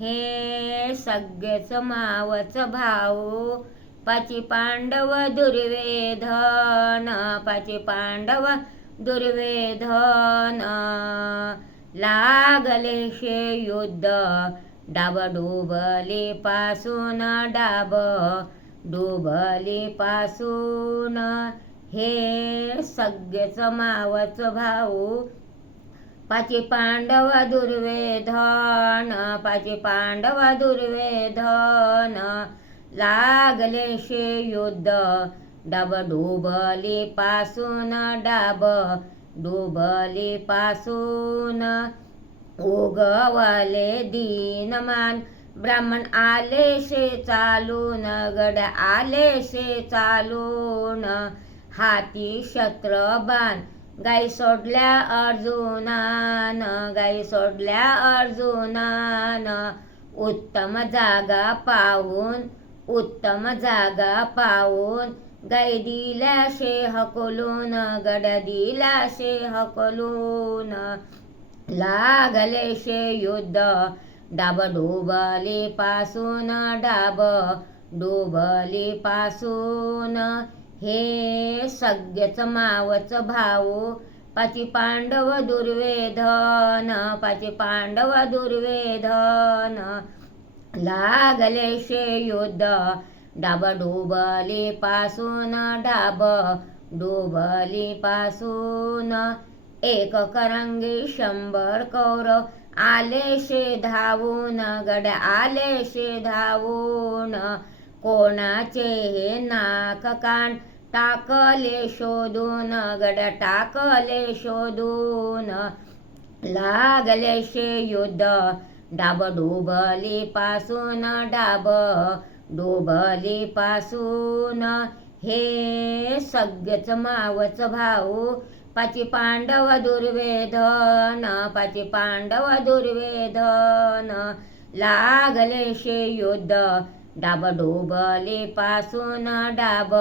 हे सगळेच मावच भाऊ. पाची पांडव दुर्वेधन पाची पांडव दुर्वेधन. लागले शे युद्ध डाब डुबली पासून डाब डुबली पासून. हे सगळेच मावच भाऊ. पाची पांडव दुर्वेधन पाची पांडव दुर्वेधन. लागले शे युद्ध डब डुबली पासून डाब डुबली पासून. उगवले दीनमान ब्राह्मण आले शे चालून गड आले शे चालून. हाती शत्रबाण गाई सोडल्या अर्जुनान गाई सोडल्या अर्जुनान. उत्तम जागा पाहून उत्तम जागा पाहून गाई दिल्या शे हकलून गड दिल्या शे हकलून लागले शे युद्ध डाब डुबली पासून डाब डुबली पासून हे सगळेच मावच भाऊ पाची पांडव दुर्वेधन पाची पांडव दुर्वेधन. लागले शे युद्ध डाब डुबली पासून डाब डोबली पासून एक करंगी शंभर कौरव आले शे धावून गड आले शे धावून. कोणाचे हे नाक कान टाकले शोधून गड टाकले शोधून. लागले शे युद्ध डाब डुबली पासून डाब डुबली पासून हे सगळेच मावच भाऊ पाची पांडव दुर्वेधन पाची पांडव दुर्वेधन. लागले शे युद्ध डाब डोबले पासून डाब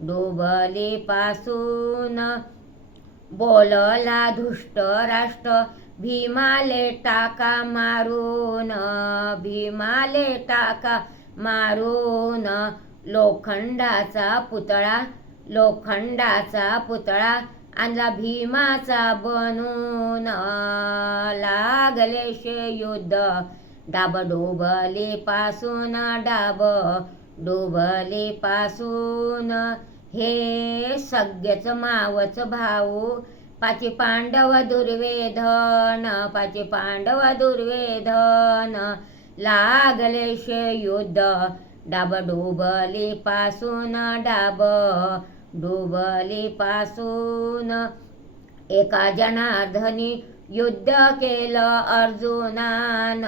डोबले पासून. बोलला धुष्ट राष्ट्र भीमाले टाका मारून भीमाले टाका मारून. लोखंडाचा पुतळा लोखंडाचा पुतळा आणला भीमाचा बनून. लागले शे युद्ध डाब डोबले पासून डाब डोबले पासून. हे सगळेच मावच भाऊ पाची पांडव दुर्वेधन पाचे पांडव दुर्वेधन. लागले शे युद्ध डाब डोबले पासून डाब डोबले पासून. एका जनार्धनी युद्ध केलं अर्जुनान.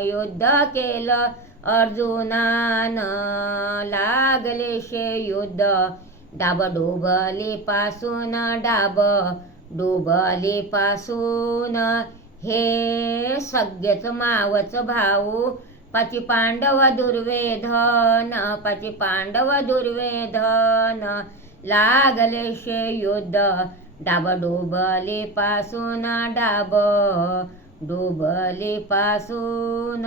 युद्ध केलं अर्जुनान. लागले शे युद्ध. डाब डोबली पासून डाब डोबली पासून हे सगळेच मावच भाऊ. पाची पांडव दुर्वेधन. पाची पांडव दुर्वेधन. लागले शे युद्ध. डाब डोबले पासून डाब डोबले पासून.